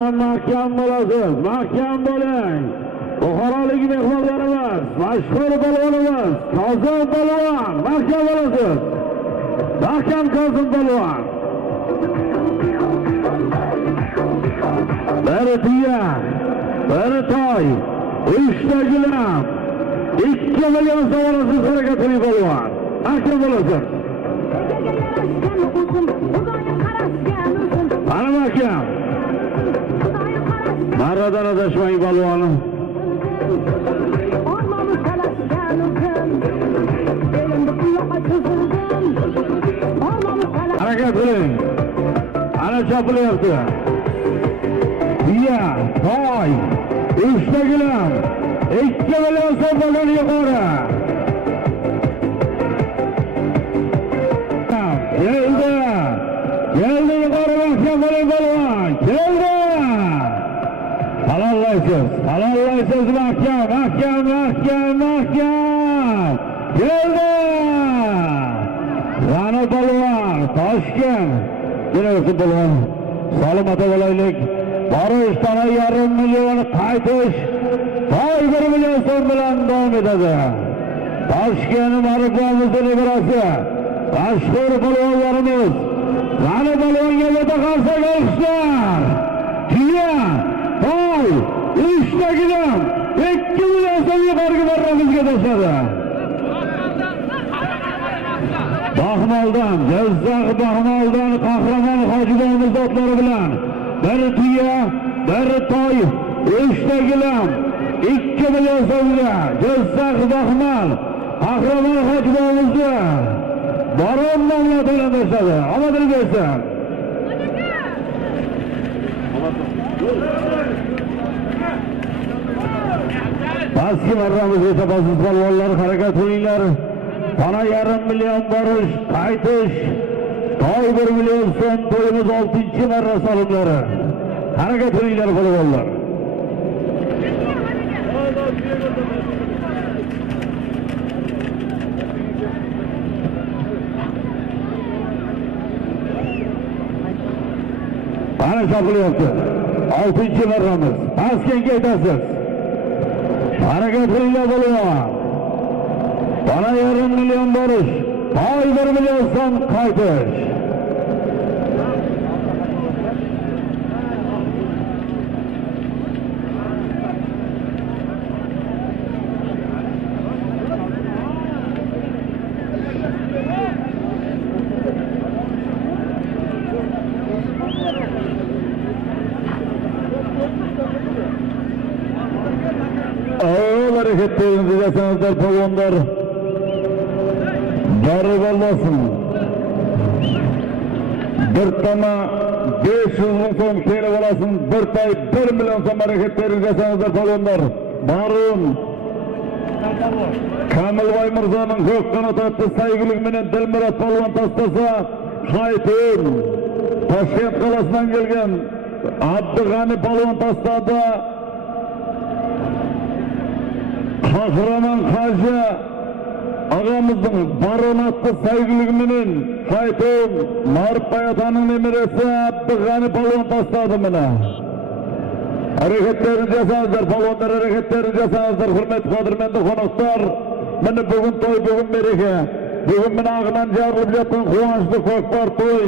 Mahkam bo'lasiz, mahkam bo'ling. Buxorolik mehmonlarimiz, mashhur polvonimiz Kozim polvon, mahkam bo'lasiz. Mahkam Kozim polvon. Bir tuya, bir toy, 3 ta gilam, 2 million so'masiz harakat qiling polvon. Mahkam bo'lasiz. Ana mahkam. Marradan adashmang polvonim. Harakat qiling. Ana chopilyapti. Tuya, toy, 3 ta gilam, 2 million so'mdan yuqori. Keldi yuqori mahkam bo'ling polvon. Keldi. Halollaysiz mahkam. Keldi. Ra'no polvon, Toshkent. Kelsin polvon. Salomat bo'laylik. Borish, tana 1,5 million, qaytish. Toy 1 million so'm bilan davom etadi. Toshkent marifamizning nevarasi. Mashhur polvonlarimiz. Ra'no polvonga mutaxassis olishlar. Tuya, toy, 3 ta gilam, 2 million so'm yuqoriga barramizga tashladi. Baxmaldan, Jizzax Baxmaldan qahramon hojiboyimiz otlari bilan bir tuya, bir toy, 3 ta gilam, 2 million so'mga Jizzax Baxmal qahramon hojiboyimizni Baron nomlari bilan tashladi. Omadini bersin. Pastki marramizga tapasiz polvonlar, harakat qilinglar. Tana 1,5 million borish, qaytish, toy 1 million so'm, to'yimiz 6-marra solimlari. Harakat qilinglar polvonlar. Ana chopilyapti. 6-marramiz. Pastga aytasiz. Harakat qilinglar polvon. Bana 1,5 million borish, toy 1 million so'm qaytish. Hareketlerinizi yasanızlar polvonlar. Darı olmasın. Bir tane 500 bin so'm kelib olasın. Bir toy 1 million so'm hareketlerinizi yasanızlar polvonlar. Barun Kamilboy Mirzoning ko'k qanotli sayg'ilik bilan Dilmurod polvon tashlasa, Haytun Toshkent qalasidan kelgan Abdug'ani polvon tashladi. Qahramon Hoji ağamızın baronatlı saygılığının Haytun Marpayatan'ın emiresi Abdug'ani polvon tashladı mana. Hareketlerini yasanızlar polvonlar, hareketlerini yasanızlar hurmatli qadrmandi qo'noqlar. Mana bugun to'y, bugun mereke. Bugun mana ağınan jarılib yotgan quvonchli ko'kbar to'y.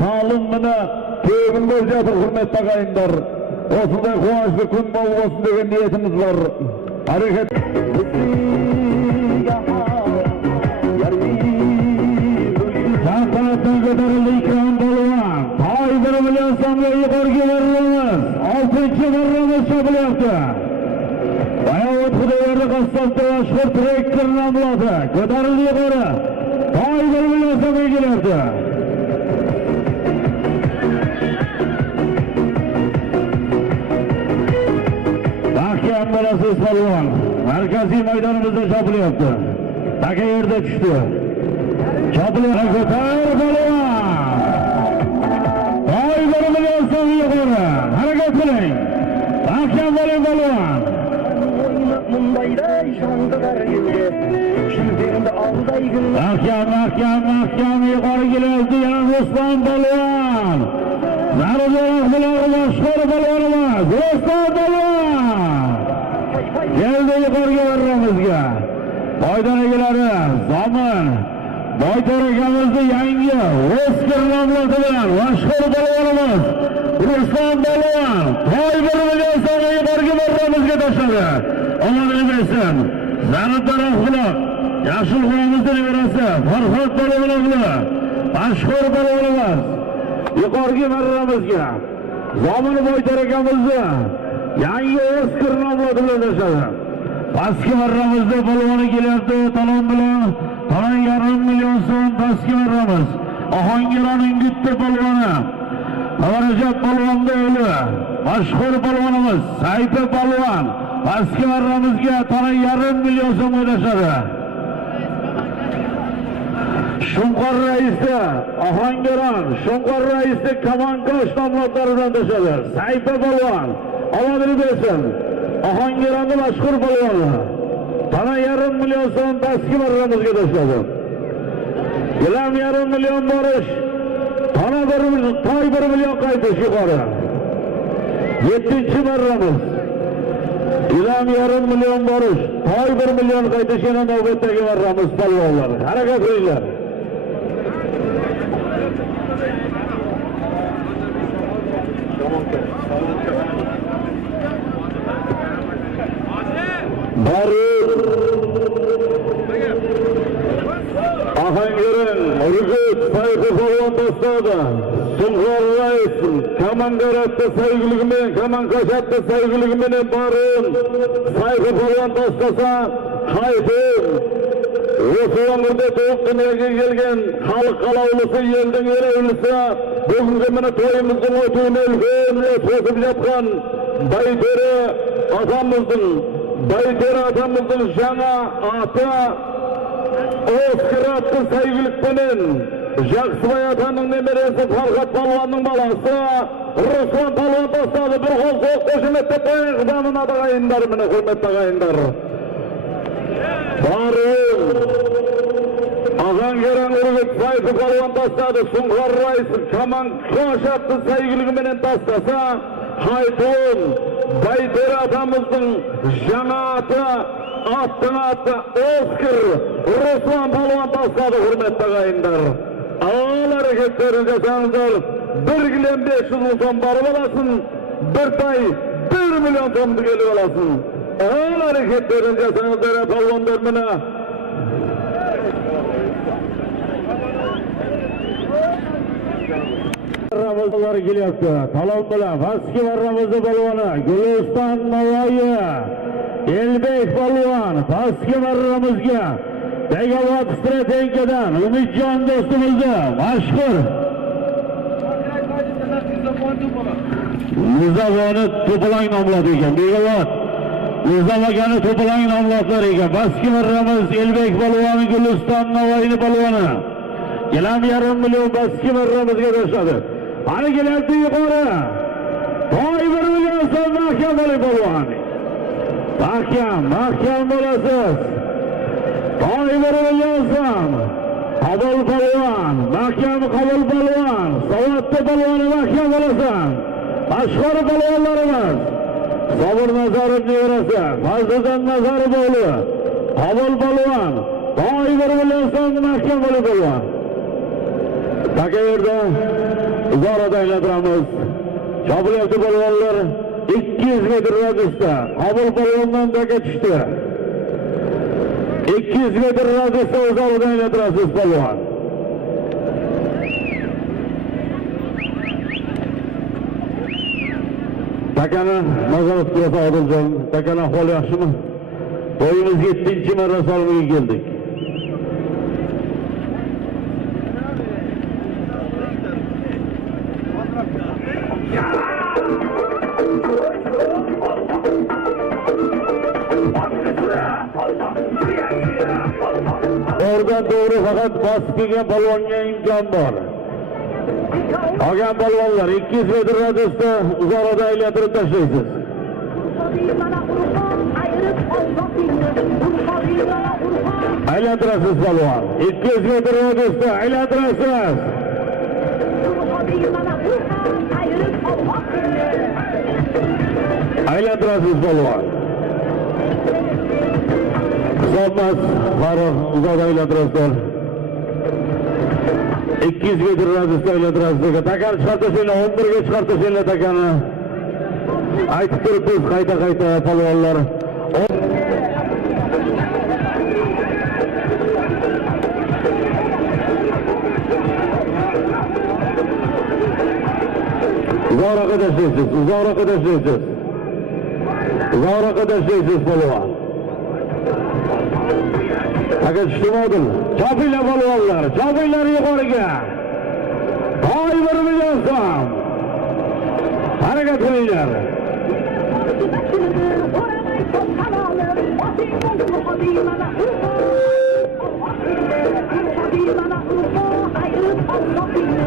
Sog'lim mana to'yim bo'lib yotib hurmatli aqayinlar. O'shunday quvonchli kun bo'lsin degan niyatimiz bor. Hareket Şahtatdan ko'tarildi ikram polvon. Toy 1 million so'mga yuqoriga berilamiz. 6-marramiz chopilyapti. Bayovut Xudoyorli qassobda mashhur traktor nomladi. Ko'tarildi yuqori. Toy 1 million so'mga kelyapti. Mahkam bo'lasiz polvon. Markaziy maydonimizda chopilyapti. Taka yerda tushdi. Chopilyapti. Ko'tar polvon. Toy 1 million so'm yuqori. Harakat qiling. Mahkam bo'ling polvon. Mahkam yuqori kelyapti. Yana Ruslan polvon. Zarurlar bilan mashhur balonimiz Rustam balon. Keldi yuqoriga varramizga. Foydan egalari Zomin Boyto'r akamizni yangi Oskar nomlari bilan mashhur balonimiz Rustam balon. To'y 1 million so'mga yuqoriga varramizga tashladi. Alloh bersin. Zarurlar bilan Yashil xonamizning nevarasi Farhod balonimiz mashhur balonimiz yuqoriga marramizga Zomin Boyto'r akamizni yangi Oskar nomlari bilan tashladi. Pastki marramizda balvoni kelyapti talon bilan 1,5 million so'm pastki marramiz. Ohangaronning bitta balvoni Avarajab balvonni o'g'li mashhur balvonimiz Sayfi balvon pastki marramizga 1,5 million so'm tashladi. Shunqor raisi Ohangaron Shunqor raisi Kamankosh nomlaridan tashladi. Sayfi balvon Alloh bersin. Ohangaronning mashhur balvoni 1,5 million so'm pastki marramizga tashladi. Gilam 1,5 million borish, to'y 1 million qaytish yuqori. 7-chi marramiz. Gilam 1,5 million borish, to'y 1 million qaytish yana navbatdagi marramiz balvonlar. Harakat qilinglar. Ohangaron Urgut Sayfi balvon dostlarida Shunqor rais Kamangaratda sevgiligimdan Kamankoshda sevgiligimdan borin Sayfi balvon dostasa qaytib O'sha dunyoga kelgan xalq qalovlisi yelning o'revlisi bugungi mana to'yimizning o'tini o'tkazib yotgan Bayteri atamızın jana ata Oskar atlı sevgilikten Jaksıbay atanın nemeresi Farhat Palvan'ın balası Ruslan Palvan dostları bir kol soğuk koşumette payıqdanın adı kayınlar mine hürmette kayınlar Barın Ohangaron Urgut Sayfi Palvan dostları Shunqor raisi Kamankosh atlı sevgilikten dostasa Haytun Bayto'r atamızın janoati atı Oskar Ruslan Palvan dostları hürmette kayınlar. Ağal hareketleri jasanızlar. 1 gilen 500 ming so'm barib olasın. Bir tay 1 million so'mni kelib olasın. Ağal hareketleri jasanızlar palvonlar mana. Ramazanlar kelyapti. Talon bilan pastki marramizni balvoni Guliston Navoiy Elbek balvon pastki marramizga Begobod strategikadan Umidjon do'stimizni mashhur Muzavoni To'polon nomladi ekan. Begobod Muzavogani To'polon nomladilar ekan. Pastki marramiz Elbek balvoni Guliston Navoiy balvoni Gilam 1,5 million pastki marramizga tashladi. Hali kelyapti yuqori. To'y 1 million so'm mahkam bo'lib balvon. Mahkam bo'lasiz. To'y 1 million so'm. Qabul balvon, mahkam qabul balvon. Savatli balvoni mahkam bo'lasan. Mashhur balvonlarimiz. Sobir Nazarov nevarasi, Fazliddin Nazarov o'g'li. Qabul balvon. To'y 1 million so'm mahkam bo'lib balvon. Takayerda Zorada aylantiramiz. Chopilyapti balvonlar 200 metr radiusda. Qabul balvondan taka tushdi. 200 metr radiusda Zorada aylantirasiz balvon. Takani nazorat qilsa Odiljon, takani ahvoli yaxshimi? To'yimiz 7-marra solmiga keldik. Oradan doğru fakat basıp kelgan balvonga imkon bor. Olgan balvonlar 200 metr radiusda uzoqda aylantirib tashlaysiz. Aylantirasiz balvon. 200 metr radiusda aylantirasiz. aylantirasiz polvon. Hisobmas Farruh uzoq aylantirasizlar. 200 metr radiusda aylantirasiz. Takani chiqartasizlar, 11 ga chiqartasizlar takani. Aytib turibmiz qayta polvonlar. Uzoqroqqa tashlaysiz polvon. Aka tushmadil. Chopinglar polvonlar, chopinglar yuqoriga. Voy 1 million so'm. Harakat qilinglar.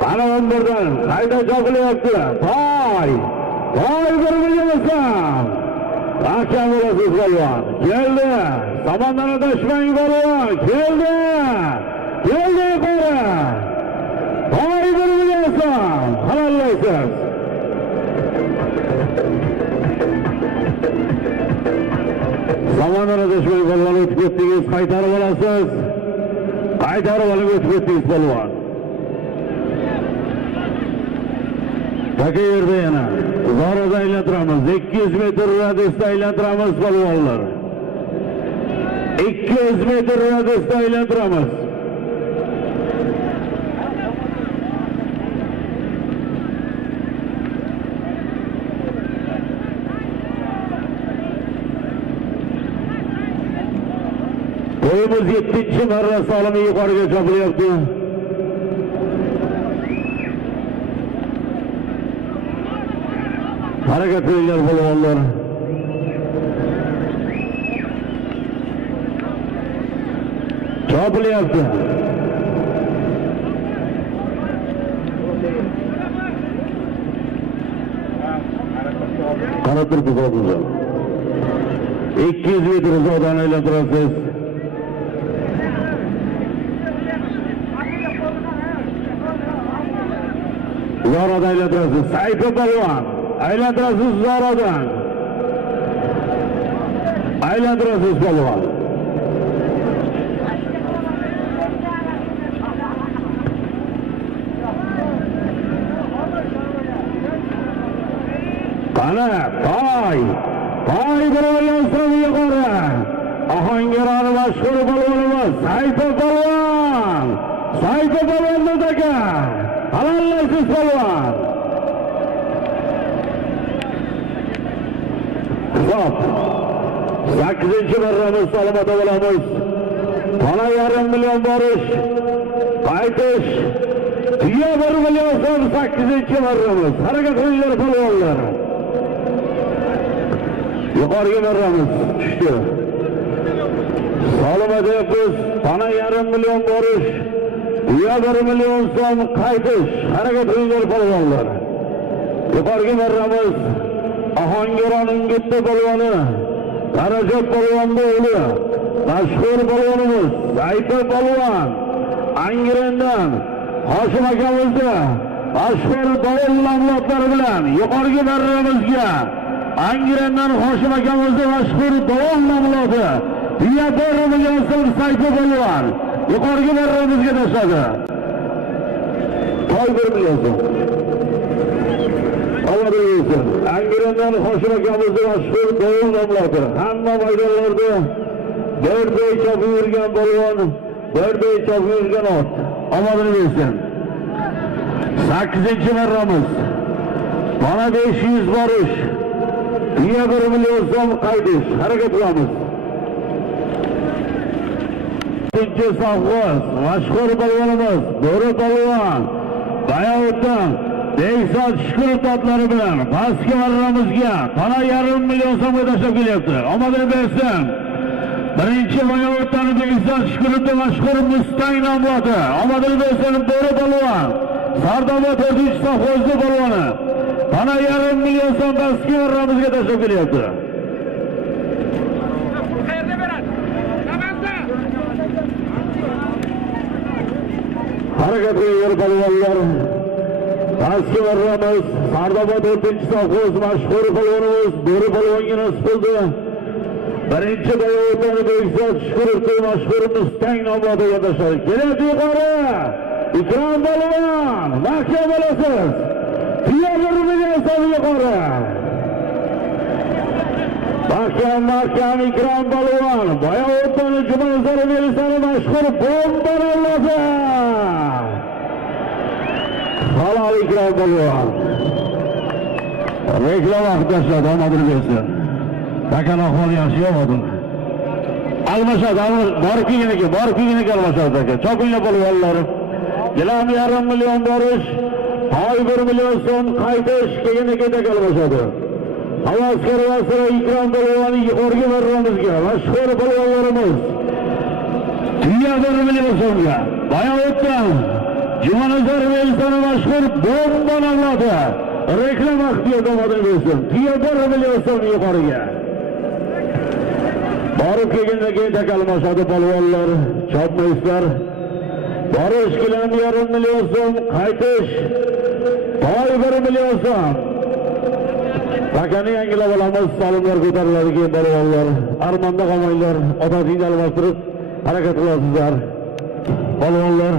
Ana 11dan qayta chopilyapti. Voy 1 million so'm. Akam bo'lasiz polvon. Keldi. Samandan adashmang polvon. Keldi yuqori. Voy 1 million so'm. Halollaysiz. Samandan adashmang polvon, o'tib ketdingiz, qaytarib olasiz. Qaytarib olib o'tib ketdingiz polvon. Taka yerda yana uzoqroqda aylantiramiz. 200 metr radiusda aylantiramiz polvonlar. 200 metr radiusda aylantiramiz. To'yimiz 7-marra solimi yuqoriga chopilyapti. Harakat qilinglar polvonlar. Chopilyapti. Qarab turibsiz hozir. 200 metr uzoqdan aylantirasiz. Uzoqdan aylantirasiz. Sayfi polvon. Aylantirasiz uzoqdan. Aylantirasiz polvon. Qani, toy 1 million so'm yuqori. Ohangaroni mashhur polvonimiz Sayfi polvon. Sayfi polvonning aka. Halollaysiz polvon. Hisob 8-marramiz salomata bo'lamiz. Qana 1,5 million borish, qaytish. 1 million so'm 8-marramiz. Harakat qilinglar polvonlar. Yuqoriga marramiz tushdi. Salomata yapmiz. Qana 1,5 million borish, 1 million so'm qaytish. Harakat qilinglar polvonlar. Yuqoriga marramiz. Ohangaronning bitta polvoni, Qarajot polvonning o'g'li, mashhur polvonimiz Sayfi polvon. Angrendan Hoshim akamizda mashhur dovul namlotlari bilan yuqoriga marramizga Angrendan Hoshim akamizda mashhur dovul namloti 1 million so'm Sayfi polvon yuqoriga marramizga tashladi. Toy 1 million so'm. Olabilirsin. Angrendan Hoshim akamizda mashhur dovul namloti. Hamma maydonlarda birday chopib yurgan polvon, birday chopib yurgan ot. Omadini bersin. 8-marramiz. Mana 500 borish. 1 million so'm qaytish. Harakat qilamiz. Ikkinchi safqoz, mashhur polvonimiz Bo'ri polvon. Bayovutdan Behzod Shukurov otlari bilan pastki marramizga qana 1,5 million so'mga tashlab kelyapti. Omadini bersin. Birinchi Bayovutdan Behzod Shukurovda mashhur Mustang nomloti. Omadini bersin Bo'ri polvon. Sardoba 4-safqozli polvoni. Qana 1,5 million so'm pastki marramizga tashlab kelyapti. Harakat qilinglar polvonlar. Pastki marramiz Sardobod 4-safhoz mashhur polvonimiz Bo'ri polvonga nasib bo'ldi. Birinchi boyovotani Bekzod Shukurovning mashhur Mustang nomlariga tashadi. Keladi yuqori. Ikrom polvon, mahkam bo'lasiz. Piyodarimiga hisobi yuqori. Mahkam Ikrom polvon, boyovotani Jumanazar Melisani mashhur bomba nomlari. Halol Ikrom polvon. Reklama tashladi, omadini bersin. Takan ahvol yaxshi yo'qdi. Almashadi, borib kelgan ekan almashadi aka. Chopinglar polvonlar. Gilam 1,5 million borish, toy 1 million so'm qaytish kelgan ekan almashadi. Havaskor vasira Ikrom polvonni yuqoriga marramizga, mashhur polvonlarimiz. Tuya 1 million so'mga. Boyovotdan Jumanazar Melisani mashhur bomba nomladi. Reklama ixtiyorda omadini bersin. Tuya 1 million so'm yuqoriga. Borib kelgandan keyin takalmashadi polvonlar, chopmaysizlar. Borish gilam 1,5 million so'm, qaytish toy 1 million so'm. Takani yangilab olamiz, salomlar ko'tariladi keyin polvonlar. Armonda qolmanglar, odatingni almashtirib harakat qilasizlar. Polvonlar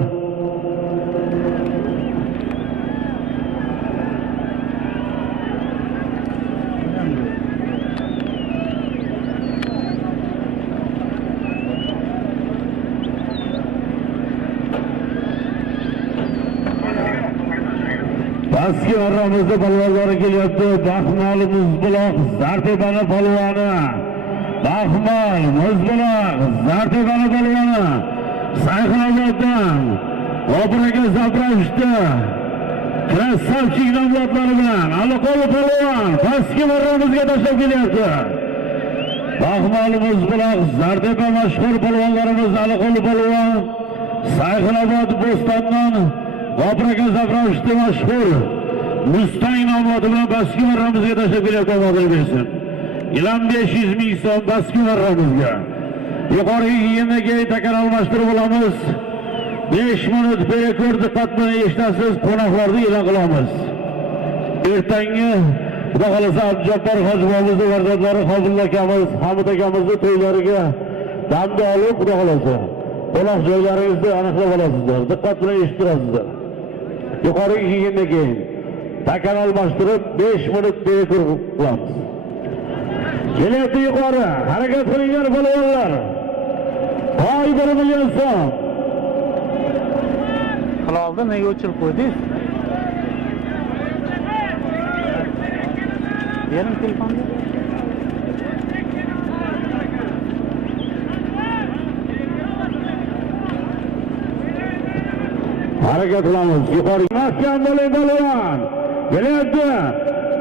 Pastki marramizda polvonlar kelyapti. Baxmal Muzbuloq Zartepani polvoni. Baxmal Muzbuloq Zartepani polvoni. Sayxonoboddan Obraga zaprashdi. Krasavchik nomlari bilan Aliqoli polvon pastki marramizga tashlab kelyapti. Baxmal Muzbuloq Zartepa mashhur polvonlarimiz Aliqoli polvon. Sayxonobod Bo'stondan Obraga zaprashdi mashhur Mustang nomlari bilan pastki marramizga tashlab kelyapti, omadini bersin. Ilam 500 ming so'm pastki marramizga. Yuqoriga kiyimga takan almashtirib olamiz. 5 minut berekord diqqat bilan eshitasiz, qo'noqlarni e'lon qilamiz. Ertangi xudo xolasa Abdujabbor Hojiboyimizni farzandlari Qobil akamiz, Hamid akamizni to'ylariga damda olib, xudo xolasa qo'noq joylaringizni aniqlab olasizlar. Diqqat bilan eshittirasizlar. Yuqoriga kiyimga keyin takan almashtirib 5 minut berekord qilamiz. Kelyapti yuqori, harakat qilinglar polvonlar. Toy 1 million so'm. Qiloldi, nega o'chirib qo'ydingiz? Bering telefonni. Harakat qilamiz. Yuqori mahkam bo'ling polvon. Kelyapti.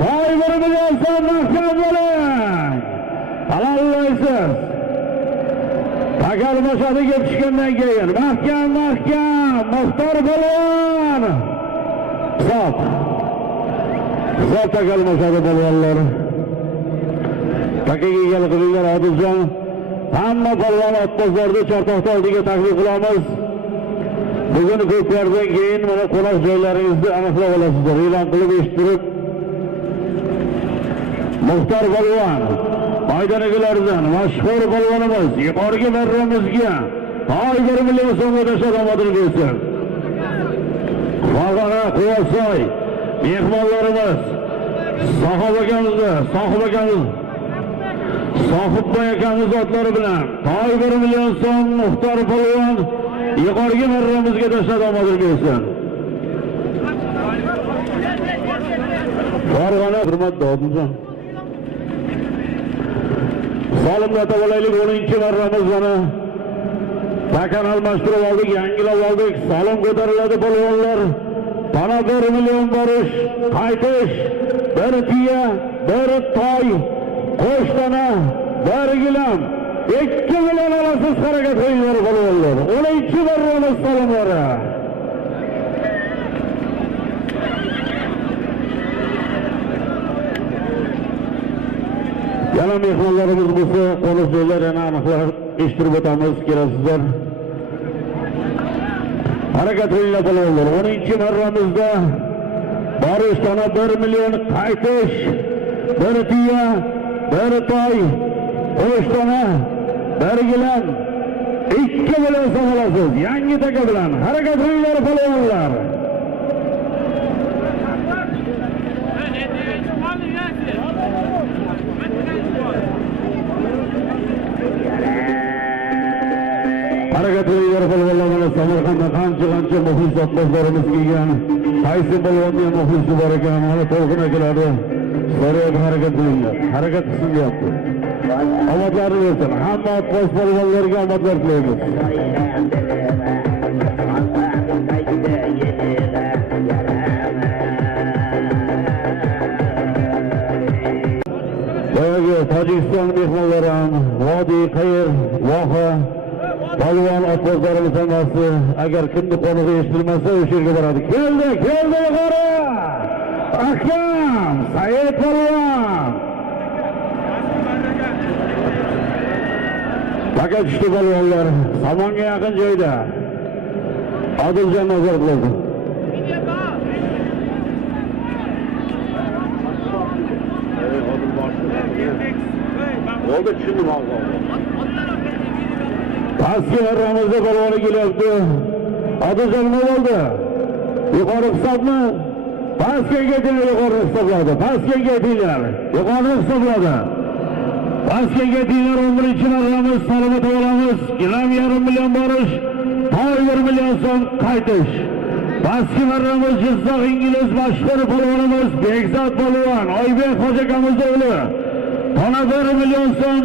Toy 1 million so'm, mahkam bo'ling. Halollaysiz. Tagal mashadiga tushgandan keyin mahkam Muxtor polvon. Hisob tagal mashadi polvonlar. Takaga kelib qilinglar Odiljon. Hamma polvon Otbozorda Chortoqda oldiga taklif qilamiz. Bugun ko'plardan keyin mana qo'noq joylaringizni aniqlab olasizlar. E'lon qilib eshittirib. Muxtor polvon Maydonigilardan mashhur polvonimiz yuqoriga marramizga toy 1 million so'mga tashlab omadini bersin. Farg'ona Quvasoy mehmonlarimiz Sohibboy akamiz otlari bilan toy 1 million so'm Muxtor polvon yuqoriga marramizga tashlab omadini bersin. Farg'ona hurmatli Odiljon. Salimlar tavalaylik 10-marramiz mana takan almashtirib oldik, yangilab oldik. Salom ko'tariladi polvonlar. Tana 1 million borish, qaytish, 1 tuya, 1 toy, qo'shtana, 1 gilam, 2 million olasiz, harakat qilinglar polvonlar. 10-marramiz salomlari. Yana mehmonlarimiz bo'lsa, qo'noq joylarini aniqlab eshittirib o'tamiz, kelasizlar. Harakat qilinglar polvonlar. 10-marramizda Barıştana 1 milyon qaytish, bir tuya, bir toy, Qo'shtona, bir gilam, 2 million so'm olasiz. Yangi taka bilan harakat qilinglar polvonlar. Harakat qilinglar polvonlar. Mana Samarqandda qancha muxlis otboqlarimiz kelgan. Qaysi polvonning muxlisi bor ekan? Mana to'lqin akalari so'rayapti, harakat qilinglar. Harakat qilsin deyapti. Omadlarni bersin. Hamma otboq polvonlarga omadlar tilaymiz. Boyagi Tojikiston mehmonlari ham Vodiy Qayr, Voha polvon otboqlarimiz hammasi agar kimni qonig'i eshitilmasa o'sha yerga boradi. Keldi yuqori. Akam Said polvon. Fakat tushdi polvonlar. Samonga yaqin joyda. Odiljon nazar qildi. Oldu tushundim hozir. Pastga Ramazon polvoni kelyapti. Odiljon nima bo'ldi? Yuqori hisobmi? Pastga ketinglar, yuqori hisobladi. Pastga ketinglar. Yuqori hisobladi. Pastga ketinglar, 11-marramiz salomat bo'lamiz. Gilam 1,5 million borish, toy 1 million so'm qaytish. Pastga marramiz Jizzax ingliz mashhur polvonimiz Bekzod polvon, Oybek hojakamiz o'g'li. Tona 1 million so'm.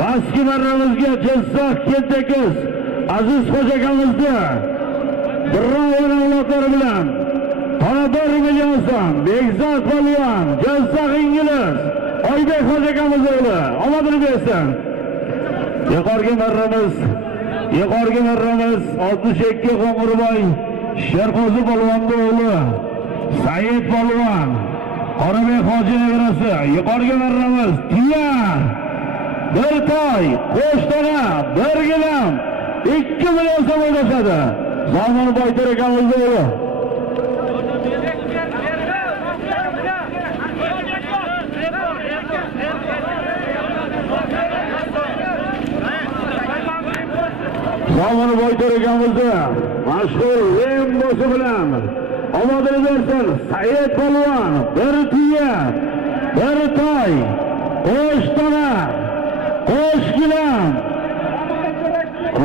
Pastga marramizga Jizzax Kentekiz Aziz hojakamizni birovlar avlodlari bilan tona 1 million so'm. Bekzod polvon, Jizzax ingliz Oybek hojakamiz o'g'li. Omadini bersin. Yuqorgi marramiz 62 Qo'ng'irboy Sherqo'zi polvonning o'g'li Said polvon, Qorabek hoji nevarasi. Yuqorgi marramiz tuya, bir toy, Qo'shtona, bir gilam, 2 million so'm o'ynashadi. Zamon Boytir akamizning o'g'li. Zamon Boytir akamizning mashhur Rembosi bilan omadini bersin. Said polvon, bir tuya, bir toy, Qo'shtona, Qo'shgilam.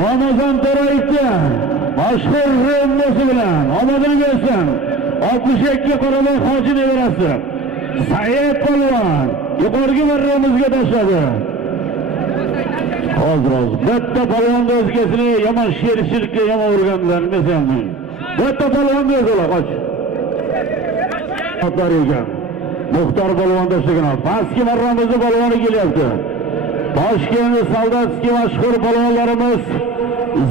Ramazon To'rayevga mashhur Rembosi bilan omadini bersin. 62 Qorabek hoji nevarasi Said polvon yuqorgi marramizga tashladi. Hozir bitta polvonni o'zgasini yomon sherishlikka yomon urganlar desammi. Bitta polvonni o'zlar qoch. Otlar ekan. Muxtor polvon tashlagan. Pastki marramizning polvoni kelyapti. Toshkent Soldatskiy mashhur polvonlarimiz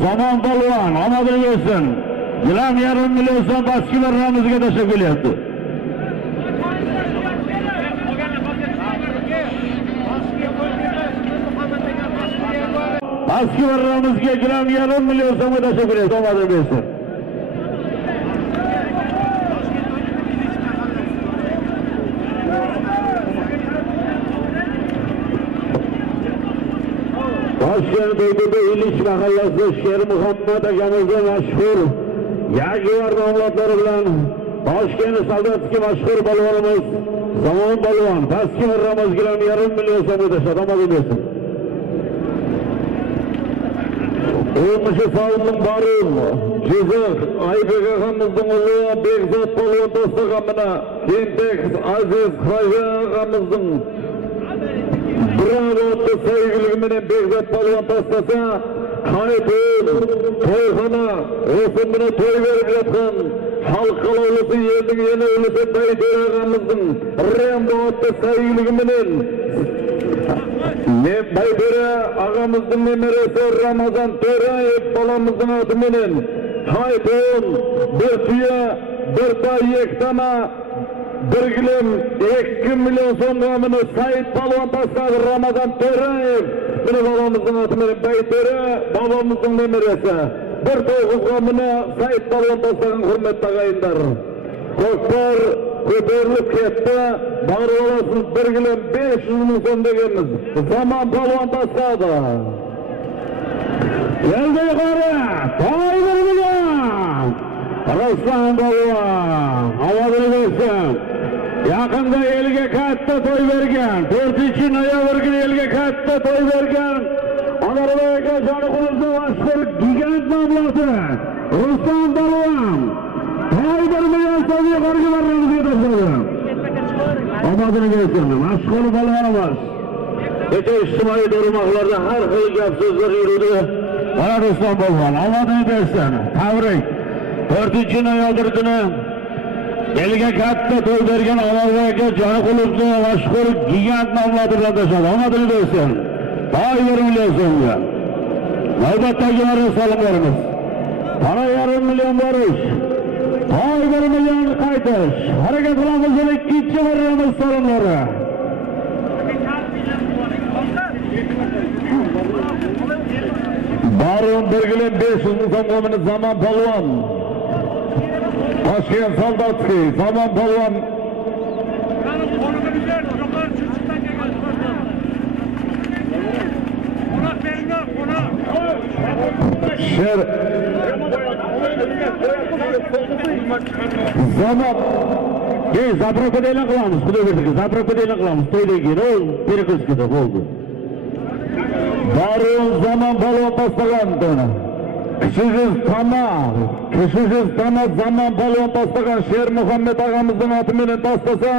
Zamon polvon omadini bersin. Gilam 1,5 million so'm pastki marramizga tashlab kelyapti. Pastki marramizga gilam 1,5 million so'm tashlab kelyapti. Omadini bersin. Toshkent Ilich mahallasi Sher Muhammad akamizning mashhur Yaguar avlodlari bilan Toshkent Soldatskiy mashhur polvonimiz Zamon polvon pastki marramizga 1,5 million so'm tashlab omadini bersin. O'rnishi Savunning Barin, Jizzax Aybek akamizning o'g'li Bekzod polvon do'stligimini Kentekiz Aziz hoji akamizning bravo sevgili bilen Bekzod polvon tashlasa, qaytib to'yxona o'simini to'y berib yotgan xalq qalovlisi yerning yana o'lisi Baydir akamizning Rembo sevgili bilen ne Baydir akamizning nemeresi Ramazon To'rayev bolamizning oti bilan qaytib bir tuya, bir toy, 2 tona, bir gilam 2 million so'mni Said polvon tashladi. Ramazon To'rayev buni bolamizning oti bilan Baydir bolamizning nemeresi. Bir to'g'izga buni Said polvon tashlagan hurmatli og'ayinlar. Ko'kbar ko'tarilib ketdi. Bag'ri olasın 1 kilo 500 ming so'm deganmiz. Zaman palvon tashladi. Geldi yuqori. To'y 1 million. Ruslan palvon. Ovozni bersin. Yaqinda elga katta to'y bergan. 4-noyabr kuni elga katta to'y bergan. Anarboy aka Joniqulovning mashhur gigant mablag'da Ruslan palvon. To'y 1 million so'm yuqoriga barramizga tashladi. Omadini bersin. Mashhur palvonimiz. Kecha ijtimoiy tarmoqlarda har xil gap so'zlar yurdi. Mana Ruslan palvon omadini bersin. Tabrik. 4-noyabr kuni elga katta to'y bergan Anarboy aka Joniqulovning mashhur gigant mablag'da bilan tashladi. Omadini bersin. To'y 1 million so'mga. Navbatdagi salomlarimiz. Para 1,5 million borish. To'y 1 million qaytish. Harakat qilamiz ikkinchi variant salomlari. Barın 1 kilo 500 ming so'm qo'mini Zaman palvon. Toshkent Soldatskiy, Zaman palvon. Sher Zaman zapravkada e'lon qilamiz. Xudo berdi, zapravkada e'lon qilamiz. To'ydan keyin перекресткада bo'ldi. Barın Zaman palvon tashlagan to'yni. Kishisiz tamam Zaman palvon tashlagan Sher Muhammad og'amizning oti bilan tashlasa,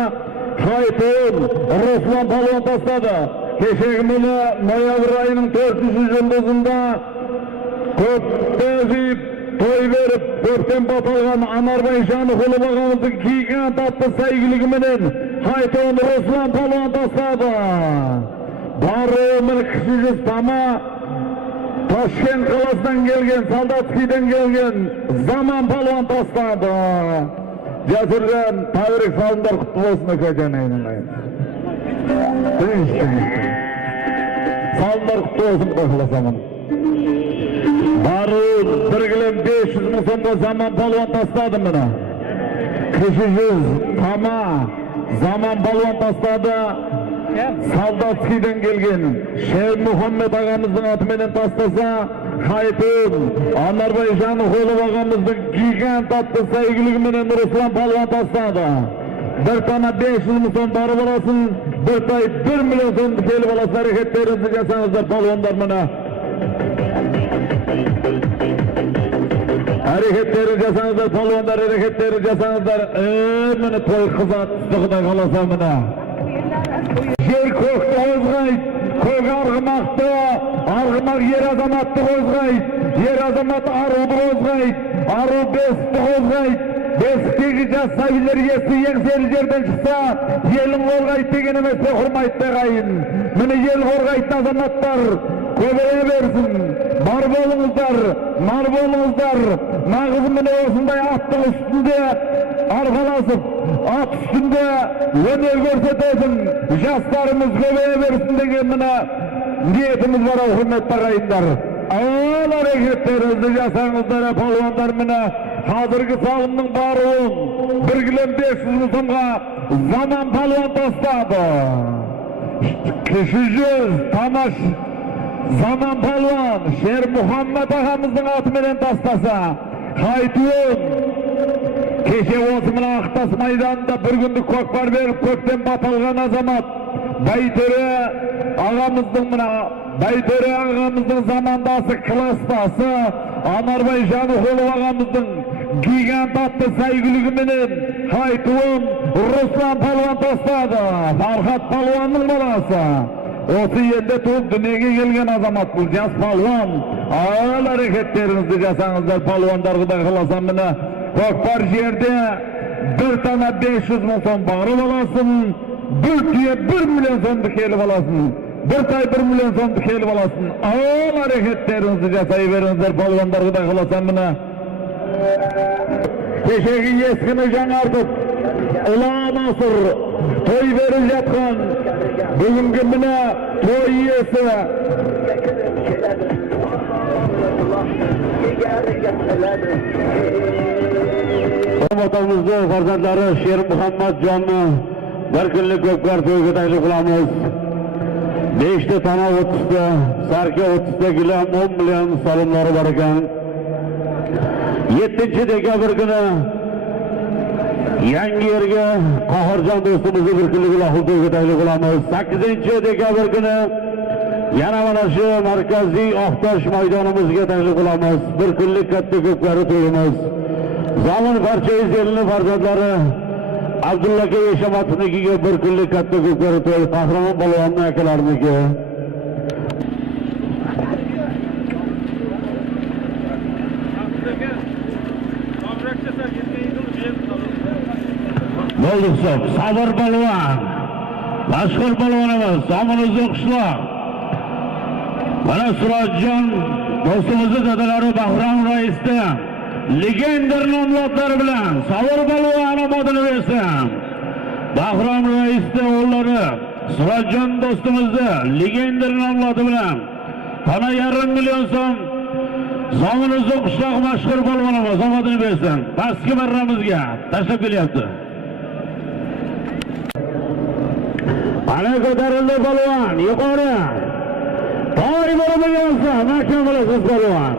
Haytun Ruslan palvon tashladi. Kechagi kuni noyabr oyining 4-yulduzida ko'p to'y berib, ko'pdan botalgan Anarboy Joniqulov og'amizning kiygan tatlı sayg'iligi bilan Haytun Ruslan palvon tashladi. Barımın kishisiz tamam Toshkent qalasidan kelgan, Soldatskiydan kelgan Zaman palvon tashladi. Jasurdan tabrik salomlar qutlu bo'lsin akajonim. Salomlar qutlu bo'lsin qo'shlasamam. Barun 1 kilo 500 ming so'mga Zaman palvon tashladi mana. Kishisiz tamam Zaman palvon tashladi. Soldatskiydan kelgan Sher Muhammad og'amizning oti bilan tashlasa, Haytun Anarboy Joniqulov og'amizning gigant tatlı sayg'iligi bilan Ruslan palvon tashladi. Bir tane 500 ming so'm barib olasın, bir to'y 1 million so'm kelib olasiz. Harakatlaringizni jasangizlar palvonlar mana. Hareketleri jasangizlar palvonlar, hareketleri jasangizlar. Mana to'y qizat, Xudo xolasa mana. Yer ko'kda o'zg'ayt, ko'k arg'imoqda, arg'imoq yer azamatni o'zg'ayt, yer azamat arg'ib o'zg'ayt, arg'ib besni o'zg'ayt, besdagi jasavilar yesi yengser yerdan chiqsa, yelim o'zg'ayt degan emas, hurmatli g'ayin. Mana yel o'zg'ayt azamatlar ko'payaversin. Bar bo'lingizlar, mar bo'lingizlar. Mag'iz mana o'shunday atning ustida arg'alasib, at ustida o'nel ko'rsatsin. Yoshlarimiz ko'payaversin degan mana niyatimiz bor, hurmatli g'ayinlar. Avval hareketlaringizni jasangizlar palvonlar mana. Hozirgi salomning bari 1 kilo 500 ming so'mga Zaman palvon tashladi. Kishisiz tamash Zaman palvon Sher Muhammad og'amizning oti bilan tashlasa, Haytun kecha o'zi bilan Aqtas maydonida bir kunlik ko'kbar berib, ko'kdan batalgan azamat Bayteri og'amizning zamandasi klassdasi Anarboy Joniqulov og'amizning gigant tatlı sayg'iligi bilan Haytun Ruslan palvon tashladi. Farhod palvonning bolasi. 37'de tuğup dünyaya gelgen azamat bu jas palvon. Ağır hareketlerinizi jasangizlar palvonlar, Xudo xolasa mana ko'kbar yerde bir tane 500 ming so'm barib olasın, bir tuya 1 million so'mni kelib olasın, bir to'y 1 million so'mni kelib olasın. Ağır hareketlerinizi jasayveringizlar palvonlar, Xudo xolasa mana. Kechagi eskini жаңартib Ulan Nasır to'y berilgan bugungi mana to'y esa Otamızda farzandlari Sher Muhammadjonni bir kunlik ko'pkar to'yga taklif qilamiz. 5 ta tana 30 ta, sarka 30 ta gilam 10 million salomlari bor ekan. 7 dekabr kuni Yangiyerga Qahorjon do'stimizni bir kunlik lahul to'yga taklif qilamiz. 8 dekabr kuni yana mana shu markaziy Oqtosh maydonimizga taklif qilamiz. Bir kunlik katta ko'pkari to'yimiz. Zamon barchayız elini farzandlari Abdulla aka Yeshamatnikiga bir kunlik katta ko'pkari to'y, Qahramon polvonning akalarniki. Bo'ldi hisob. Sabr polvon, mashhur polvonimiz, Zamon Uzoqishloq. Mana Surojjon do'stimizning dadalari Bahrom raisdan legender nomlodlari bilan Sabr polvon omadini bersin. Bahrom raisning o'g'illari Surojjon do'stimizni legender nomlodi bilan tana 1,5 million so'm Zamon Uzoqishloq mashhur polvonimiz omadini bersin. Pastki marramizga tashlab kelyapti. Ana ko'tarildi polvon, yuqori. To'y bo'lib bo'lsa, mahkam bo'lasiz polvon.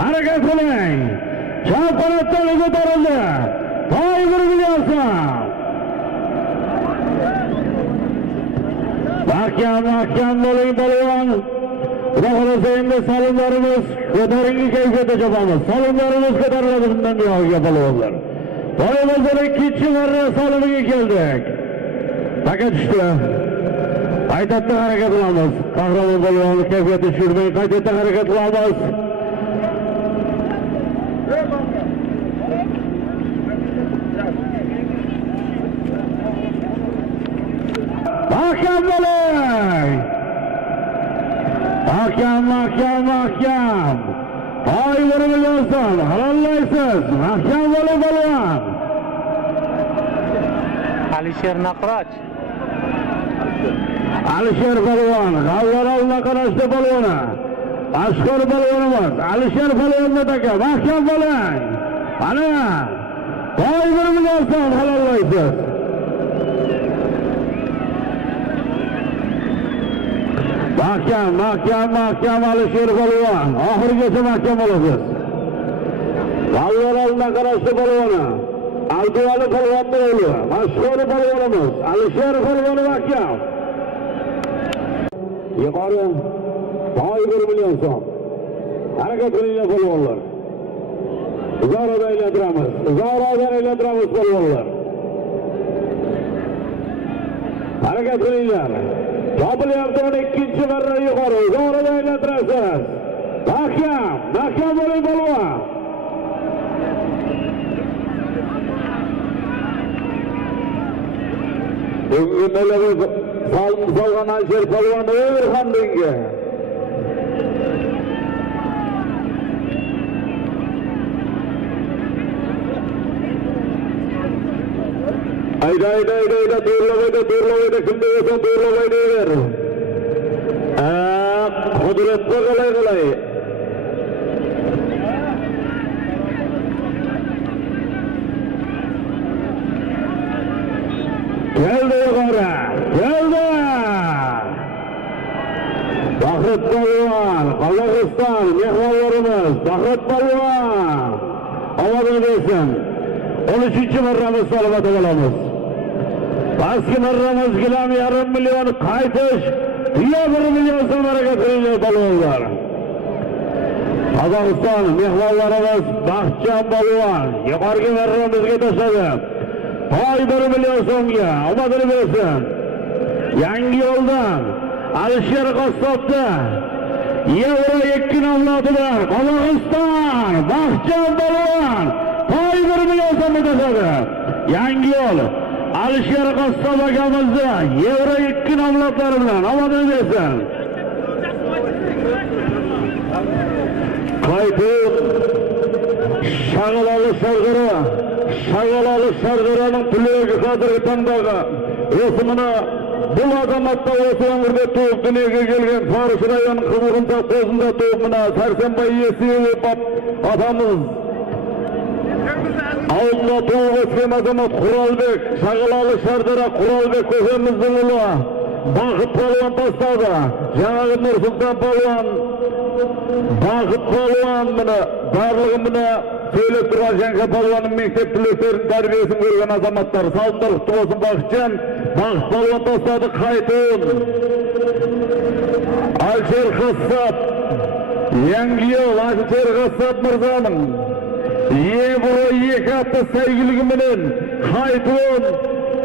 Harakat qiling. Chap qanotdan ko'tarildi. To'y bo'lib bo'lsa. Mahkam bo'ling polvon. Xudo endi salonlarimiz ko'tarinki kayfiyatda chopamiz. Salonlarimiz ko'tariladi bundan buyog'iga polvonlar. To'yimizda ikkinchi marra saloniga keldik. Taka tushdi. Qaytadan harakat qilamiz. Qahramon polvonni kayfiyati tushirmay qaytadan harakat qilamiz. Mahkam bo'ling. Mahkam. To'y bo'lib bo'lsin, halollaysiz. Mahkam bo'ling polvon. Alisher Naqroch. Alisher polvon, G'avlarovna qarashdi polvoni. Mashhur polvonimiz Alisher polvonni taka, mahkam bo'ling. Mana to'y bo'lib bo'lsin, halollaysiz. Mahkam Alisher polvon. Oxirigacha mahkam bo'lasiz. G'avlarovna qarashdi polvoni. Alduvali polvonning o'g'li, mashhur polvonimiz Alisher polvoni mahkam. Yuqori to'y 1 million so'm. Harakat qilinglar polvonlar. Uzoqroq aylantiramiz polvonlar. Harakat qilinglar. Topilyapti uni ikkinchi marra yuqori. Uzoqroq aylantirasiz. Mahkam bo'ling polvon. Bugungi melada solgan Alisher polvon O'rxandinga. Ayda to'rlavayda kimda bo'lsa to'rlavayda ber. Qudratga qalay. Keldi yuqori. Bahrat polvon, Qozog'iston mehmonlarimiz Bahrat polvon. Omadini bersin. 13-marramiz salomata bo'lamiz. Pastki marramiz gilam 1,5 million qaytish, 1 million so'm harakat qilinglar polvonlar. Qozog'iston mehmonlarimiz Baxtjon polvon yuqorgi marramizga tashladi. To'y 1 million so'mga omadini bersin. Yangi yo'ldan Alisher Qassobda Euro 2 nomlodida Qozog'iston Baxtjon polvon to'y 1 million so'mga tashladi. Yangi yo'l Alisher Qassob akamizni Euro 2 nomlodlari bilan omadini bersin. Qaytib Shag'alali Sharg'araning puliga qadri tandaga o'simini bu azamatda o'sha umrda tug'ib dunyoga kelgan Forish rayon Qizilqumchoq qo'zida tug'ib mana Sarsanbay Yesiyev otamiz Ауылда туып өскен азамат Құралбек, Шағалалы Шардара Құралбек көкеміздің ұлы Бақыт Палуан тастады. Жаңағы Нұрсұлтан Палуан, Бақыт Палуан міне, барлығы міне сөйлеп тұрған Жаңға Палуанның мектеп түлектерін тәрбиесін көрген азаматтар. Салымдар құтты болсын Бақытжан. Бақыт Палуан тастады, қайтуын. Алшер Қассап, Яңгиел Алшер Қассап мырзаның Евро 2 атты сәйгілігіменен қайтуын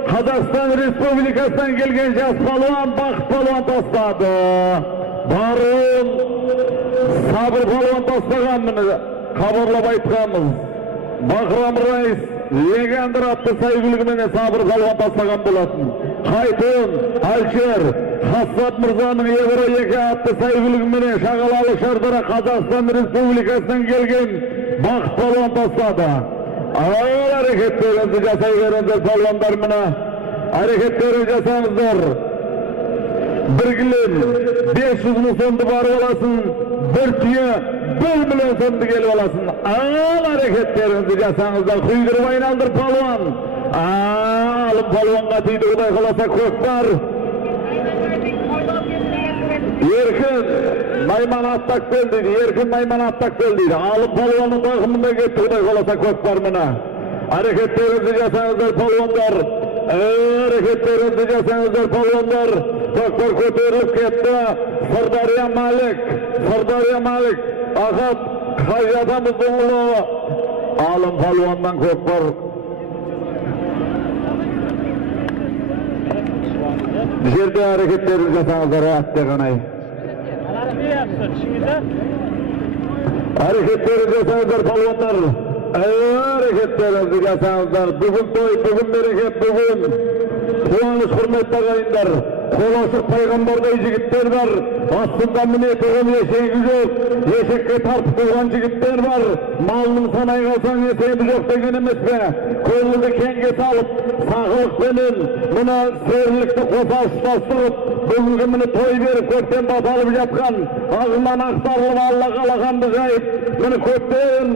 Қазақстан Республикасынан келген жас палуан Бақыт Палуан тастады. Барын Сабыр Палуан тастаған міне хабарлап айтқанбыз. Бақырам Райыс Легендер атты сәйгілігіменен Сабыр Палуан тастаған болатын. Қайтуын Алшер Қассап мырзаның Евро 2 атты сәйгілігіменен Шағалалы Шардара Қазақстан Республикасынан келген Бақыт Палуан тастады. Ağır hareketlerinizi жасай беріңіздер палуандар мына. Hareketlerinizi жасаңыздар. Bir gülün 500 мың сомды барып аласың, bir tüye 1 миллион сомды келіп аласың. Ağır hareketlerinizi жасаңыздар. Құйдырып айналдыр палуан. Алып палуанға тиді Құдай қаласа көкпар. Еркін Майман аттақ бел дейді, еркін Майман аттақ бел дейді. Алып палуанның тақымында кетті Құдай қаласа көкпар мына. Әрекеттеріңізді жасаңыздар палуандар. Әрекеттеріңізді жасаңыздар палуандар. Көкпар көтеріліп кетті. Сырдария Малик, Ахат Қайжатамыздың ұлы. Алым палуаннан көкпар. Жерде әрекеттеріңізді жасаңыздар әтте қанай. Hareketlerinizi жасаңыздар палуандар. Hareketlerinizi жасаңыздар. Бүгін той, бүгін берекет, бүгін қуаныш құрметті ағайындар. Қолы ашық пайғамбардай жігіттер бар. Астында міне тұғын ешегі жоқ. Ешекке тартып қойған жігіттер бар. Малының санай қалсаң есебі жоқ деген емес пе? Көңілді кеңге салып, сағылықпенен мына серлікті қоса ұстастырып, бүгінгі міне той беріп көптен баталып жатқан, ағынан ақтарылып Алла қалағанды жайып, міне көптен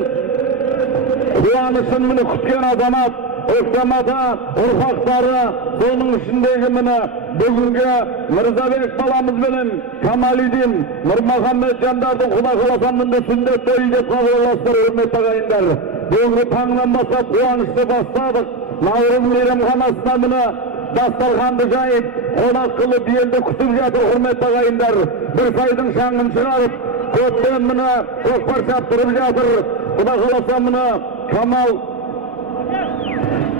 қуанышын міне күткен азамат, Өктамата ұрпақтары, соның ішіндегі міне бүгінгі Мырзабек баламызбенен Камалидин, Нұрмахаммед жандардың Құда қаласан мінде сүндет тойы деп қабылдастыр, құрметті ағайындар. Бүгінгі таңнан бастап қуанышты бастадық. Наурыз мейрамханасына міне дастарханды жайып, қонақ қылып елді күтіп жатыр, құрметті ағайындар. Бір сайдың шаңын шығарып, көптен міне көкпар шаптырып жатыр. Құда қаласа міне Камал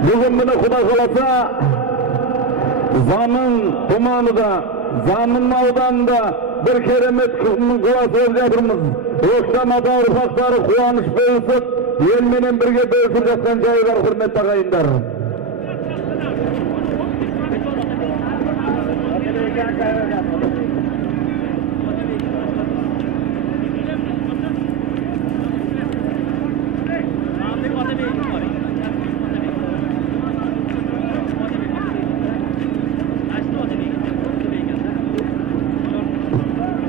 бүгін міне Құда қаласа Замын тұманында, Замын ауданында бір керемет күннің куәсі болып жатырмыз. Өктамата ұрпақтары қуаныш бөлісіп, елменен бірге бөлісіп жатқан жайы бар, құрметті ағайындар.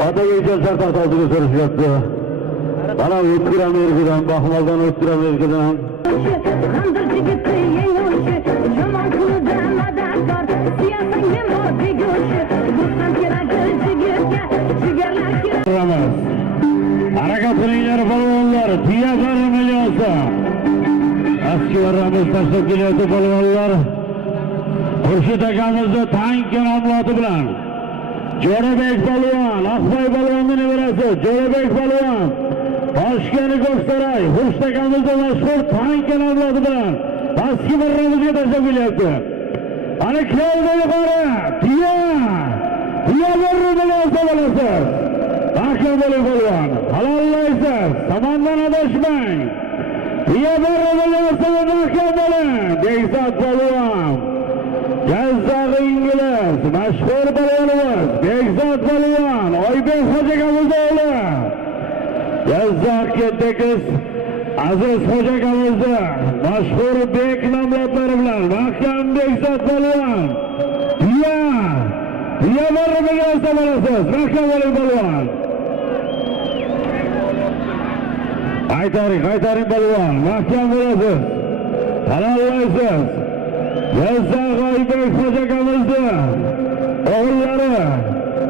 Ата geçen şartak altını soruşacaktı. Bana Ötkür Amerika'dan, Bakmal'dan Ötkür Amerika'dan. Harakat ringleri balonlar, Tiyazar milyonsa. Askilarımız taşıp geliyordu balonlar. Hurşit akamızda tank namlatı bilen. Jo'rabek Balvan, Aqbay Balvanning nevarasi, Jo'rabek Balvan, Toshkent Ko'ksaroy, Hurshit akamizda mashhur tank avlodi bilan pastki marramizga tashlab kelyapti. Ana keldi yuqori, Tiya borri bilan savolasiz. Mahkam bo'ling Balvan, halollaysiz, tomondan adashmang. Tiya borri bilan mahkam bo'ling, Bekzod Balvan. Jazzax ingliz, mashhur balonimiz, Bekzod Balvan, Oybek Xo'jakamizning o'g'li. Jazzax Kentekiz, Aziz Xo'jakamizning mashhur bek nomlari bilan mahkam Bekzod Balvan. Tiya borri bilan savolasiz, mahkam bo'ling Balvan. Qaytaring balvon. Mahkam bo'lasiz. Halollaysiz. Yozda G'oybek xo'jakamizni o'g'illari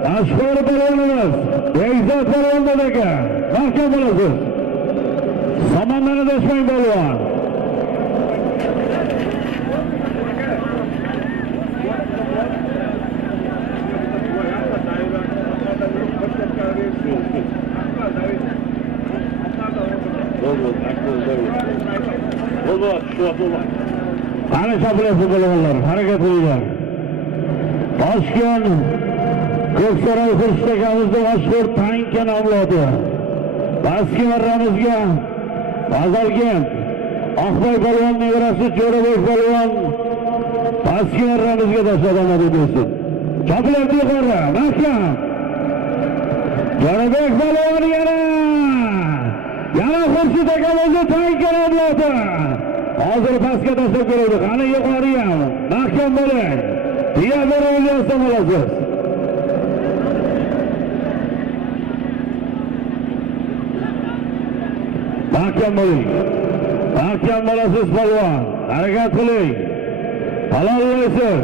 mashhur balvonimiz Bekzod balvon aka. Mahkam bo'lasiz. Samandan adashmang balvon. Ana shaplasi balvonlar, harakat qilinglar. Toshkent Ko'ksaroy Xurshidagimizda mashhur tanka nomlodi. Baski marramizga Azalgan Oqboy balvon nevarasi Jo'rabek balvon baski marramizga tashladi desin. Choplarni yuqori, mahkam. Jo'rabek balvon yana Xurshid akamizni tanka nomlodi. Hozir pastga tashlab ko'radi. Qani yuqori ham. Mahkam bo'ling. Biya berilgan bo'lasiz. Mahkam bo'ling. Mahkam bo'lasiz balvon. Harakat qiling. Halollaysiz.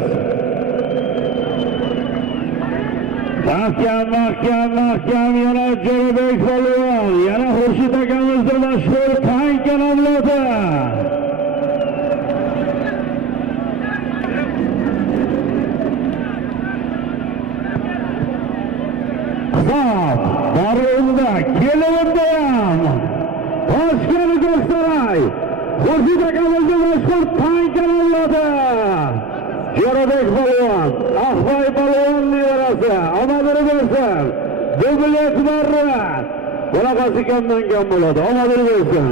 Mahkam yana Jo'rabek balvon, yana Xurshid akamizning mashhur tanka nomlodi. Hisob borunda keluvda ham Toshkent Ko'ksaroy Xurshid akamizning mashhur tanka nomlodi. Jo'rabek balvon, Oqboy balvon nevarasi, omadini bersin. Dublet barra. Bunaqasi kamdan kam bo'ladi, omadini bersin.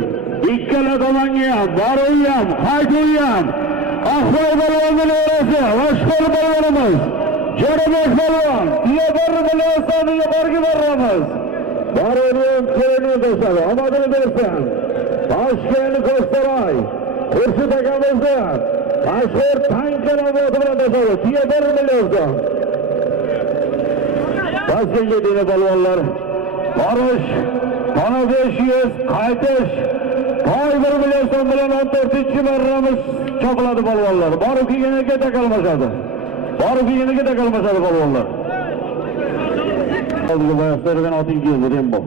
Ikkala tomonga ham, boruv ham, qaytuv ham. Oqboy balvonning nevarasi, mashhur balvonimiz Jo'rabek balvon, bir million yuqoriga boramiz. Boruvni qo'lini tashladi, omadini bersin. Toshkent Ko'ksaroy Xurshid akamizni mashhur tanka nomlodi bilan tashladi. 1 million so'm. Toshkentga deydi balvonlar. Borish, mana 500 qaytish. Toy 1 million so'm bilan 14-marramiz chopiladi balvonlar. Borib kelganiga takalmashadi. Balvonlar. Hozirgi boyaslardan 600 Rembo.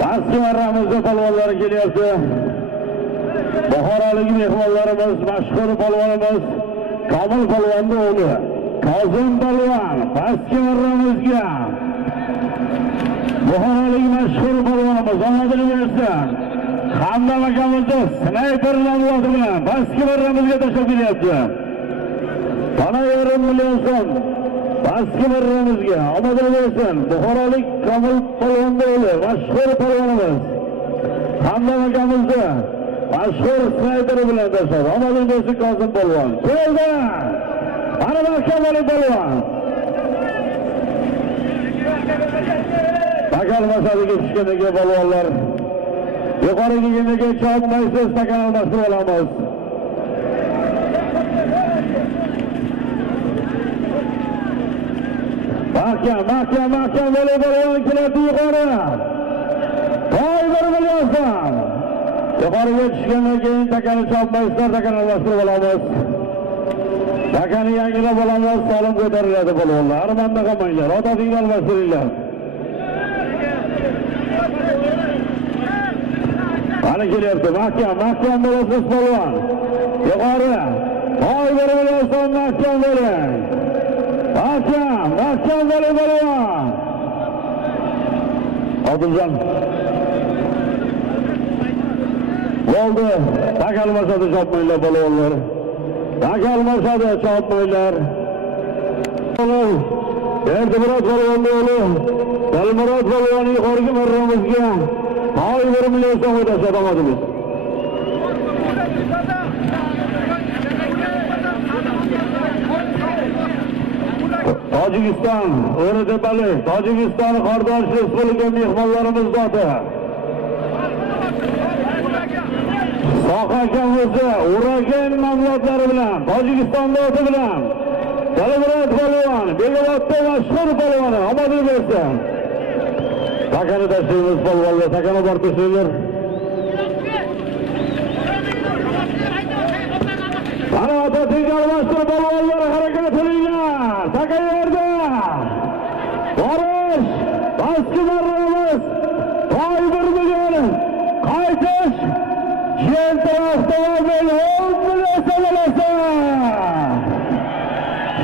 Baski marramizda balvonlar kelyapti. Buxorolik mehmonlarimiz, mashhur balvonimiz Komil balvonning o'g'li Kozim balvon baski marramizga. Buxorolik mashhur balvonimiz omadini bersin. Hamdam akamizni snayper nomlodi bilan baski marramizga tashlab kelyapti. Bana 1 million so'm baski marramizga omadini bersin. Buxorolik Komil balvonning o'g'li mashhur balvonimiz Hamdam akamizni mashhur snayper bilan tashladi. Omadini bersin Kozim balvon. Keldi. Mana mahkam balvon. Takal masaliga tushganiga balvonlar yuqoriga kelganiga chopmaysiz, takal almashtirib olamiz. Mahkam balvon keladi yuqori. Toy 1 million so'm. Yuqoriga tushgandan keyin takani chopmaysizlar, takani almashtirib olamiz. Takani yangilab olamiz, solim ko'tariladi balvonlar. Armanda qolmanglar, otatingni almashtiringlar. Mana kelyapti, mahkam bo'lasiz balvon. Yuqori. Toy 1 million so'm mahkam bo'ling. Mahkam bo'ling balvon. Odiljon. Bo'ldi. Takalmashadi chopmanglar balvonlar. Takalmashadi chopmanglar. Erdimurod balvonning o'g'li Dalmurod balvon yuqoriga marramizga toy 1 million so'm tashlab olmadimiz. Tojikiston, O'rdebali, Tojikiston Qordosh Respublika mehmonlarimiz zoti. Soha akamizni Uragan mamlakotlari bilan, Tojikiston doti bilan Dalmurod balvon, Bekobodda mashhur balvoni, omadini bersin. Takani taşıyımız balvalı. Takana bartışılır. Ana atatürk almıştır balvalılar hareketliler. Taka yerde. Barış. Baskılarımız. Kaybır milyon. Kaytış. Yen tarafta otomobil. 10 milyon salalasa.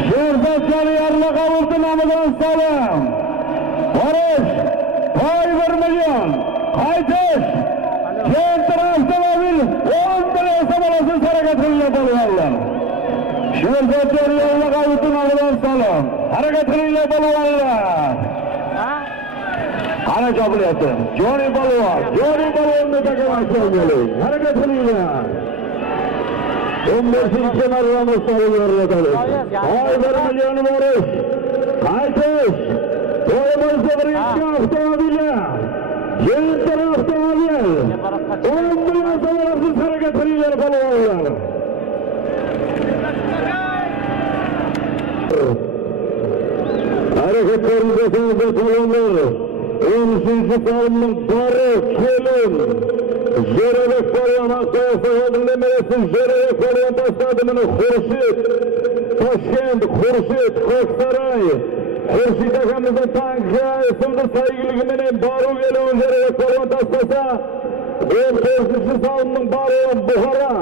Şerzatçanı yarına kavurdu namıdan salım. Barış. Kaybır milyon. Kaytış. Yen tarafta otomobil. 10 milyon salalasa hareketliyle balvarlar. Şerzatçanı yarına kavurdu namıdan salım. Hareketliyle balvarlar. Ana kabul ettim. Johnny Balvan. Johnny Balvan'da takım açılmalı. Hareketliyle. 15. kenarlarını sarılıyor edelim. Ayber milyonu Barış. Kaytış. Boyumuzda bir iki avtomobili. Yeni tarafta otomobil. 10 milyon savaşsız hareketliyle balvanlar. Hareketlerimize sözde balvanlar. 13. salımın barı, kelin, Jerevek Balvan Akkaya Sahadında Meresi Jerevek Balvan Taşladımını Hurşit, Taşkent, Hurşit, Koksaray, Hurşit Akamızın Tankya, isimli saygılığımının barı geliyor Jerevek Balvan Taşlasa, 14. salımın barı, Buhara,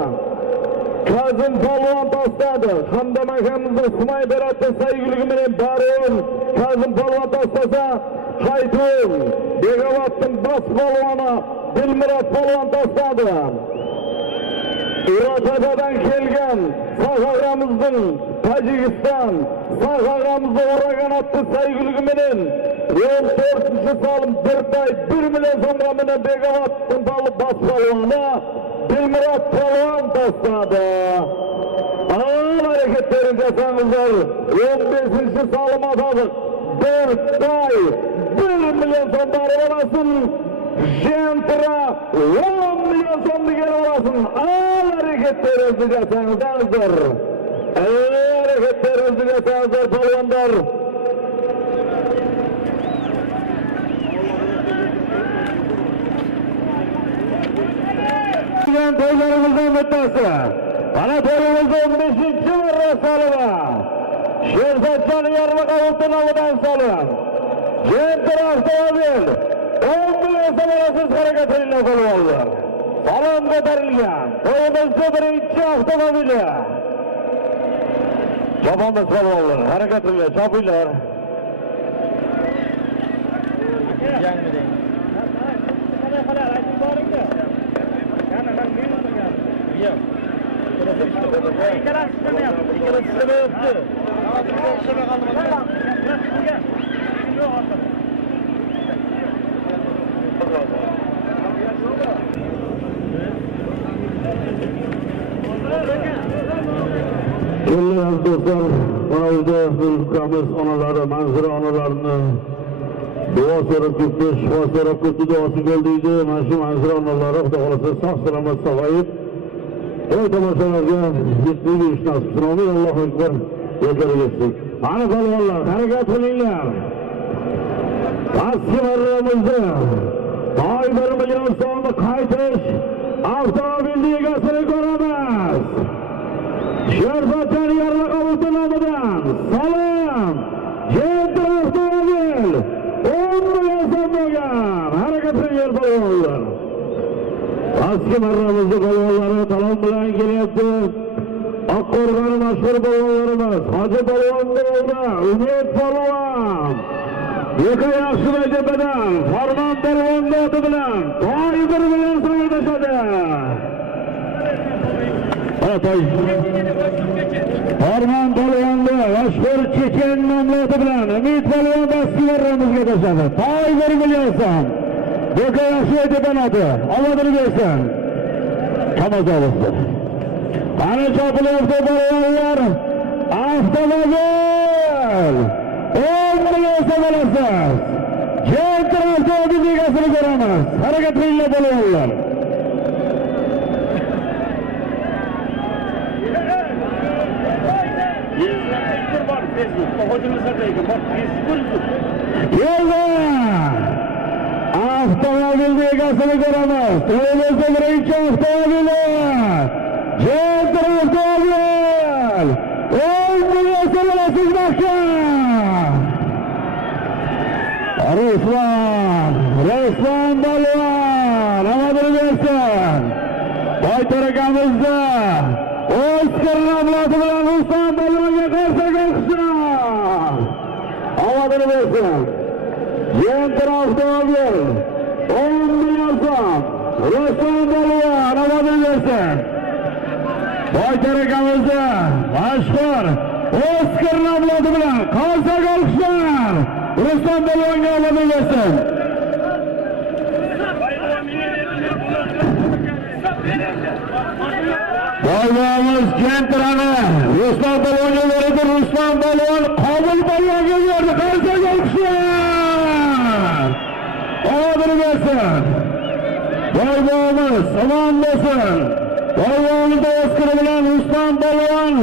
Kazım Balvan Taşladı, Hamdam Akamızın Sımay Berat'ın saygılığımının barı, Kazım Balvan Taşlasa, Haydun, Begavat'ın bas balvana, Dilmurat balvan tasladı. İratadadan kelgen, Sağağamızın, Tacikistan, Sağağamızda Oragan attı saygılığımının, 14. salım bir tay 1 milyon sonramına Begavat'ın bas balvana, Dilmurat balvan tasladı. Ağır hareketlerin desanızlar, 15. salım atadık. 4 tay 1 milyon sonları olasın. Jentra 10 milyon sonlu geri olasın. Ağır hareketlerinizi desanızlar. Ağır hareketlerinizi desanızlar balvanlar. Toylarımızdan müddesi. Bana toyumuzda 15. var salıva. Şerzatçanı yarını kavultun alıdan salın. Yen tarafta otomobil. 10 milyon samarasız hareketiyle balvanlar. Salon kotarılgan. Toyumuzda birinci avtomobili. Çapamız balvanlar. Hareketiyle çapıylar. Kelli dostlar, Mavda ülkemiz onaları, manzara onalarını dua sorup gitti, şifa sorup gitti, duası geldiydi. Şu manzara onaları, Xudo xolasa sağ salamat sağayıp, o tomoshalarga yettiği bir iş nasip sınavı, Allahu Ekber, yetlere geçtik. Hani balvanlar, hareket qilinglar. Pastki marramizda, Ayber milyon sonda qaytish, avtomobil egasini ko'ramiz. Sherzodjon Yarlaqovich nomidan salom. Jentra avtomobil 10 milyon so'm bo'lgan. Harakat qiling balvanlar. Pastki marramizda balvanlari talon bilan kelyapti. Oqqo'rg'on mashhur balvanlarimiz Hoji Balvon bo'ldi, Umid Balvon. Yo'qa yaxshi vajibadan Farmon Balvon oti bilan to'y 1 milyon so'm tashadi. Farmon Balvonda mashhur Chechen nomloti bilan Umid Balvon dastiyorlarimizga tashadi. To'y 1 milyon so'm. Yo'qa yaxshi vajibadan oti. Allohni bersin. Kamaza bo'lsin. Qani chopilibdi balvonlar. Avtomobil 10 milyon so'm olasiz. Jentra avtomobil egasini ko'ramiz. Harakat qilinglar balvonlar. avtomobilni egasini ko'ramiz. To'yimizda birinchi avtomobili. Jentra avtomobil. O'ng munosabatsiz mahkam. Ruslan Balvon, omadini bersin. Boyto'rakamizda Oskar avlodi bilan Ruslan Balvonga qarshi olqishlar. Omadini bersin. Jentra avtomobil. O'ng munosabat. Ruslan Balvon, omadini bersin. Boyto'rakamizda mashhur Oskar avlodi bilan qarshi olqishlar. Ruslan Balvonga omadini bersin. Balvonimiz Jentrani Ruslan Balvonga berdi. Ruslan Balvon Qobil Balvonga berdi. Qarshi olqishlar. Omadini bersin. Balvonimiz omon bo'lsin. Balvonimiz Oskar bilan Ruslan Balvon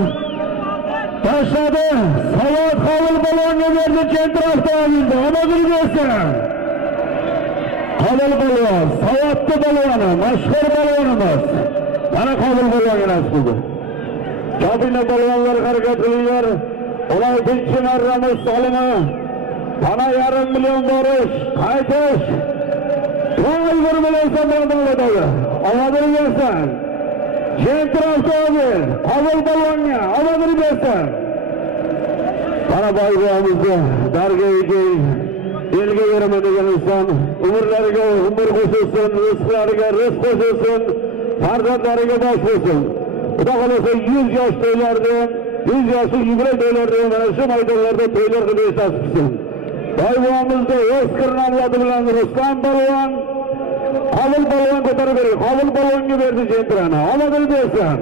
tashladi. Savod Qobil Balvonga berdi. Jentra avtomobilda omadini bersin. Qobil Balvon, savodli balvoni, mashhur balvonimiz. Mana Qobil Balvonga nasib qildi. Kabina balvonlar harakat qilinglar. 16-marramiz solimi. Mana 1,5 million borish, qaytish. Voy 1 million so'mdan bo'ladi. Omadini bersin. Jentra avtomobil, Qobil Balvonga omadini bersin. Mana boybo'yimizni dargohiga elga beraman degan inson umrlariga umr qo'shilsin, rizqlariga rizq qo'shilsin, farzandlariga bosh bo'lsin. Xudo xolasa 100 yosh to'ylarni, 100 yoshlik yubiley to'ylarni mana shu maydonlarda to'ylar qilib nasib qilsin. Boybo'yimizda Oskar avlodi bilan Ruslan Balvon, Qobil Balvon ko'tarib berdi. Qobil Balvonga berdi Jentrani. Omadini bersin.